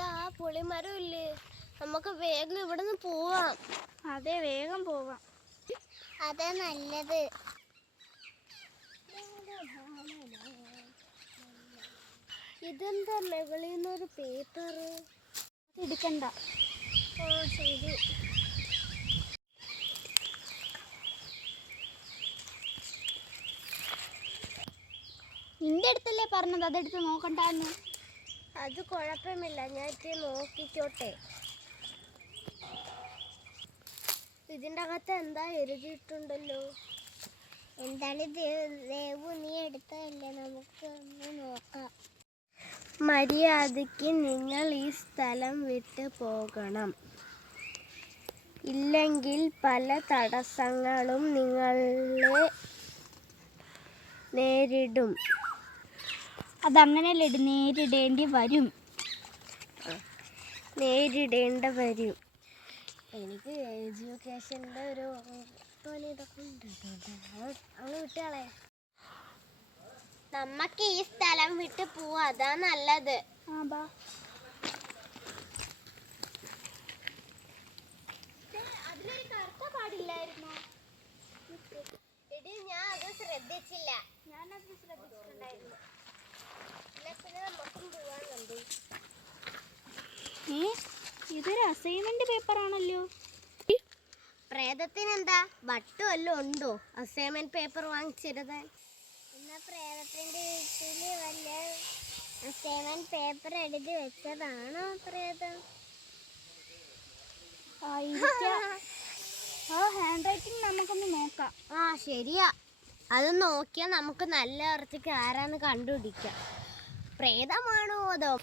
എന്താ പുളിമരം ഇല്ലേ? നമുക്ക് വേഗം ഇവിടുന്ന് പോവാം. അതെ, വേഗം പോവാം. അതെ നല്ലത്. ഇതെന്താ മുകളിൽ നിന്നൊരു പേപ്പർ? എടുക്കണ്ട. ശരി. നിന്റെ അടുത്തല്ലേ പറഞ്ഞത് അതെടുത്ത് നോക്കണ്ടെന്ന്? അത് കുഴപ്പമില്ല, ഞാൻ ഇത്തിരി നോക്കിക്കോട്ടെ. ഇതിൻ്റെ അകത്ത് എന്താ എഴുതിയിട്ടുണ്ടല്ലോ? എന്താണ് ദേവു, നീ എടുത്തതല്ലേ? നമുക്ക് ഒന്ന് നോക്കാം. മര്യാദയ്ക്ക് നിങ്ങൾ ഈ സ്ഥലം വിട്ട് പോകണം, ഇല്ലെങ്കിൽ പല തടസ്സങ്ങളും നിങ്ങളെ നേരിടും. അതങ്ങനെയല്ലേ, നേരിടേണ്ട വരും. എനിക്ക് എഡ്യൂക്കേഷൻ്റെ ഒരു ഇതൊക്കെ ഉണ്ട്. അങ്ങ് വിട്ടുകളെ. നമുക്ക് ഈ സ്ഥലം വിട്ട് പോവാ, അതാ നല്ലത്. അതിലൊരു കറുത്ത പാടില്ലായിരുന്നോ? എടി, ഞാൻ അത് ശ്രദ്ധിച്ചില്ല. ഞാനത് ശ്രദ്ധിച്ചിട്ടുണ്ടായിരുന്നു. പിന്നെ നമുക്കും പോവാനുണ്ട്. ഇതൊരു അസൈൻമെന്റ് പേപ്പർ ആണല്ലോ. പ്രേതത്തിനെന്താ വട്ടു വല്ലതും ഉണ്ടോ അസൈൻമെന്റ് പേപ്പർ വാങ്ങിച്ചിരുതാൻ? എന്നാ പ്രേതത്തിന്റെ വീട്ടില് വല്ല അസൈൻമെന്റ് പേപ്പർ എഴുതി വെച്ചതാണോ പ്രേതം? ഹാൻഡ് റൈറ്റിംഗ് നമുക്കൊന്ന് നോക്കാം. ശരിയാ, അത് നോക്കിയാൽ നമുക്ക് നല്ല അർത്ഥയ്ക്ക് ആരാന്ന് കണ്ടുപിടിക്കാം. പ്രേതമാണോ അതോ?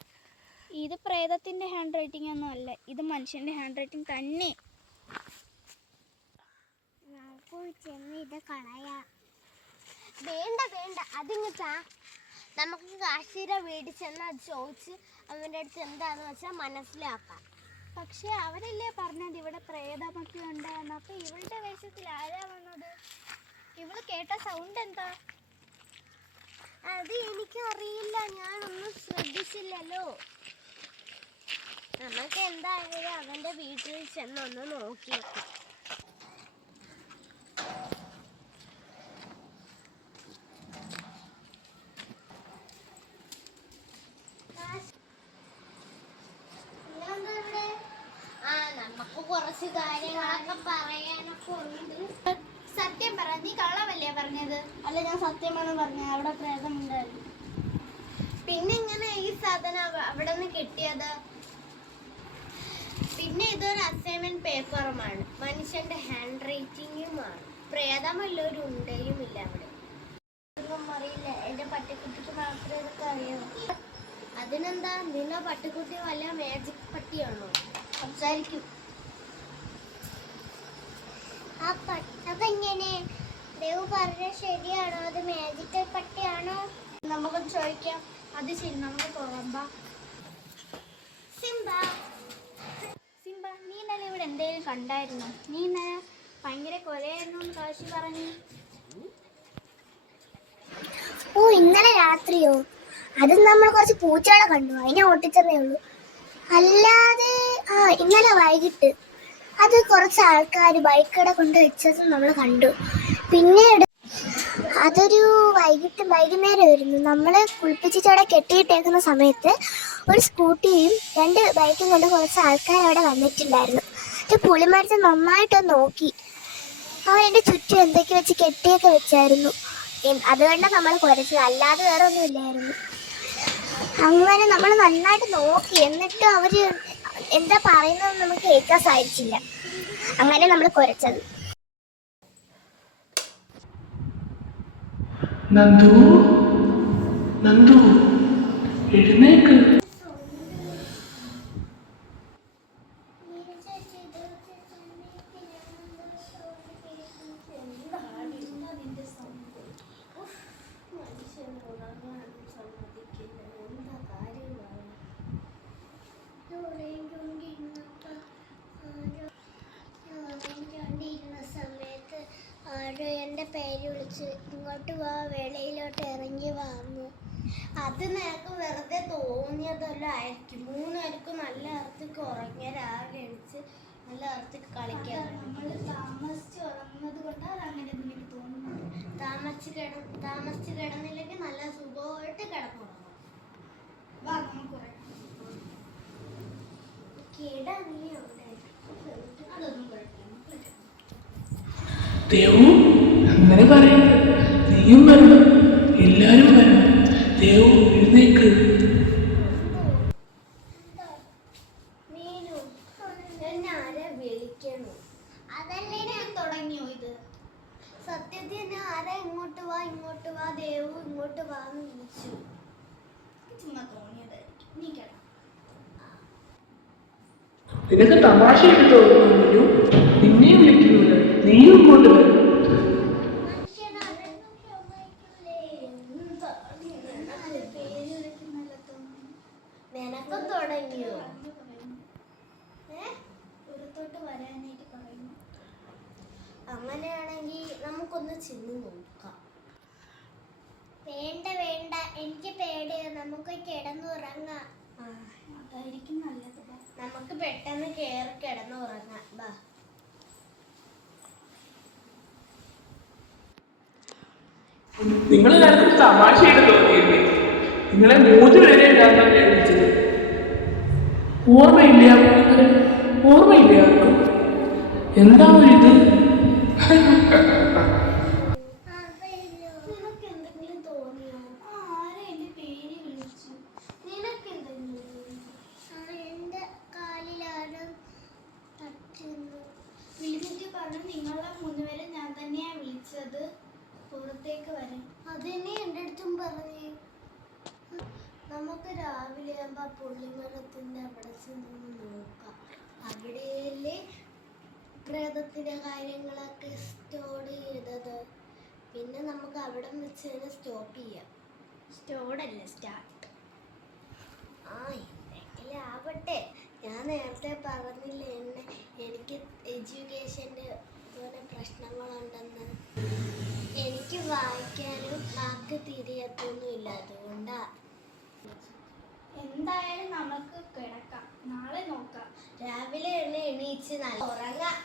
ഇത് പ്രേതത്തിന്റെ ഹാൻഡ് റൈറ്റിംഗ് ഒന്നും അല്ല, ഇത് മനുഷ്യന്റെ ഹാൻഡ് റൈറ്റിംഗ് തന്നെ. ഇത് കളയാ. വേണ്ട വേണ്ട, അതിങ്ങട്ടാ. നമുക്ക് കാശിയുടെ വീട്ടിൽ ചെന്ന് അത് ചോദിച്ച് അവൻ്റെ അടുത്ത് എന്താന്ന് വെച്ചാൽ മനസ്സിലാക്കാം. പക്ഷെ അവരല്ലേ പറഞ്ഞത് ഇവിടെ പ്രേതമൊക്കെ ഉണ്ടാകുന്നു. അപ്പൊ ഇവളുടെ വേഷത്തിൽ ആരാ വന്നത്? ഇവള് കേട്ട സൗണ്ട് എന്താ? അത് എനിക്കറിയില്ല, ഞാനൊന്നും ശ്രദ്ധിച്ചില്ലല്ലോ. നമുക്ക് എന്തായാലും അവൻ്റെ വീട്ടിൽ ചെന്നൊന്ന് നോക്കിയേക്കാം. നമുക്ക് കുറച്ച് കാര്യങ്ങളൊക്കെ പറയാനൊക്കെ ഉണ്ട്. സത്യം പറ, നീ കള്ളമല്ലേ പറഞ്ഞത്? അല്ല, ഞാൻ സത്യമാണ് പറഞ്ഞത്. അവിടെ പ്രേതം ഉണ്ടായിരുന്നു. പിന്നെ എങ്ങനെ ഈ സാധനം അവിടെ നിന്ന് കിട്ടിയത്? പിന്നെ ഇതൊരു അസൈൻമെന്റ് പേപ്പറുമാണ്, മനുഷ്യന്റെ ഹാൻഡ് റൈറ്റിംഗുമാണ്. പ്രേതമല്ലൊരു ഉണ്ടയും ഇല്ല അവിടെ. ഒന്നും അറിയില്ല, എന്റെ പട്ടിക്കുട്ടിക്ക് മാത്രമേ ഇതൊക്കെ അറിയൂ. അതിനെന്താ, നിന്റെ പട്ടിക്കുട്ടി വല്ല മാജിക് പട്ടിയാണോ? സംസാരിക്കും. അതെങ്ങനെ? ദേവു പറഞ്ഞ ശരിയാണോ? അത് മാജിക്കൽ പട്ടിയാണോ? നമുക്കൊന്ന് ചോദിക്കാം. അത് ശരി, നമുക്ക് പോകാം. സിംബ, നീ ഇന്നലെ ഇവിടെ എന്തെങ്കിലും കണ്ടായിരുന്നോ? നീ ഇന്നലെ ഭയങ്കര കൊലയായിരുന്നു കാശി പറഞ്ഞു. ഇന്നലെ രാത്രിയോ? അത് നമ്മൾ കുറച്ച് പൂച്ചകളെ കണ്ടു, അതിനെ ഓട്ടിച്ചതേ ഉള്ളൂ. അല്ലാതെ ഇന്നലെ വൈകിട്ട് അത് കുറച്ച് ആൾക്കാർ ബൈക്കടെ കൊണ്ട് വെച്ചത് നമ്മൾ കണ്ടു. പിന്നീട് അതൊരു വൈകുന്നേരമായിരുന്നു. നമ്മൾ കുളിപ്പിച്ചവിടെ കെട്ടിയിട്ടേക്കുന്ന സമയത്ത് ഒരു സ്കൂട്ടിയും 2 ബൈക്കും കൊണ്ട് കുറച്ച് ആൾക്കാർ അവിടെ വന്നിട്ടുണ്ടായിരുന്നു. പുളിമരത്തെ നന്നായിട്ട് നോക്കി. അവരെൻ്റെ ചുറ്റും എന്തൊക്കെ വെച്ച് കെട്ടിയൊക്കെ വെച്ചായിരുന്നു. അതുകൊണ്ടാണ് നമ്മൾ കുരച്ചത്, അല്ലാതെ വേറെ ഒന്നും ഇല്ലായിരുന്നു. അങ്ങനെ നമ്മൾ നന്നായിട്ട് നോക്കി, എന്നിട്ട് അവർ എന്താ പറയുന്നത് നമുക്ക് കേൾക്കാൻ സാധിച്ചില്ല. അങ്ങനെ നമ്മൾ കുരച്ചത്. നന്ദു, നന്ദു, എഴുന്നേക്ക്. എൻ്റെ പേര് വിളിച്ച് ഇങ്ങോട്ട് വാ, വെളിയിലോട്ട് ഇറങ്ങി വാന്നു. അത് നിനക്ക് വെറുതെ തോന്നിയതല്ല ആയിരിക്കും. 3 പേർക്കും നല്ല അർത്ഥക്ക് ഉറങ്ങിയ രാവിലെ എണിച്ച് നല്ല അർത്ഥക്ക് കളിക്കാൻ. നമ്മൾ താമസിച്ച് ഉറങ്ങുന്നത് കൊണ്ടാണ് അങ്ങനെ നിനക്ക് തോന്നുന്നത്. താമസിച്ച് കിടന്നില്ലെങ്കിൽ നല്ല സുഖമായിട്ട് കിടന്നുറങ്ങും. വാ നമുക്ക് ഉറങ്ങാം. കിടന്നില്ലേ അതൊന്നും കുഴപ്പമില്ല. ദേവു അങ്ങനെ പറയരുത്. നീയും വരണം, എല്ലാരും വരണം. ദേവു എഴുന്നേക്ക്. മീനു എന്നെ ആരാ വിളിക്കണു? അതല്ലേ ഞാൻ തുടങ്ങിയോ ഇത്? സത്യത്തിൽ എന്നെ ആരാ ഇങ്ങോട്ട് വാ ദേവു ഇങ്ങോട്ട് വാന്ന് വിളിച്ചു. ചുമ്മാ തോന്നിയതായിരിക്കും. നീ കേട്ടോ. നിനക്ക് തമാശ തോന്നുന്നു. നിന്നെ വിളിക്കുന്നത്, നീയും ഇങ്ങോട്ട് വരണം. നിനക്കും തുടങ്ങിയോ? പുറത്തോട്ട് വരാനായിട്ട് പറയുന്നു. അങ്ങനെയാണെങ്കിൽ നമുക്കൊന്ന് ചെന്ന് നോക്കാം. വേണ്ട എനിക്ക് പേടിയാ. നമുക്ക് കിടന്നുറങ്ങാം. അതായിരിക്കും നല്ലത്. നമുക്ക് പെട്ടെന്ന് കേറി കിടന്നുറങ്ങാം. ബാ. നിങ്ങളെല്ലാവർക്കും തമാശയായിട്ട് തോന്നിയില്ലേ? നിങ്ങളെ 3 പേരെ ഞാൻ തന്നെ വിളിച്ചത്. ഓർമ്മയില്ല ആർക്കും? എന്താ ഇത്? നിനക്ക് എന്തെങ്കിലും തോന്നിയോ? ആരെ എന്റെ പേര് വിളിച്ചു? നിനക്ക് എന്തെങ്കിലും? എന്റെ കാലിലാരും തട്ടുന്നു. വിളിച്ചിട്ട് പറഞ്ഞു നിങ്ങളെ 3 പേരെ ഞാൻ തന്നെയാ വിളിച്ചത്, പുറത്തേക്ക് വരാൻ. അതിനെ എൻ്റെ അടുത്തും പറഞ്ഞു. നമുക്ക് രാവിലെ ആകുമ്പോ പുള്ളിമരത്തിന്റെ അവിടെ ചെന്ന് നോക്കാം. അവിടെയല്ലേ പ്രേതത്തിന്റെ കാര്യങ്ങളൊക്കെ സ്റ്റോർ ചെയ്തത്. പിന്നെ നമുക്ക് അവിടെ വെച്ച് തന്നെ സ്റ്റോപ്പ് ചെയ്യാം. സ്റ്റോറല്ല, സ്റ്റാർട്ട്. എന്തെങ്കിലും ആവട്ടെ. ഞാൻ നേരത്തെ പറഞ്ഞില്ലേ എനിക്ക് എഡ്യൂക്കേഷൻ്റെ ഇതുപോലെ പ്രശ്നങ്ങളുണ്ടെന്ന്. എനിക്ക് വായിക്കാനും വാക്ക് തിരിയത്തൊന്നുമില്ല. അതുകൊണ്ടാ. എന്തായാലും നമുക്ക് കിടക്കാം, നാളെ നോക്കാം. രാവിലെ എണീച്ച് നല്ല ഉറങ്ങാം.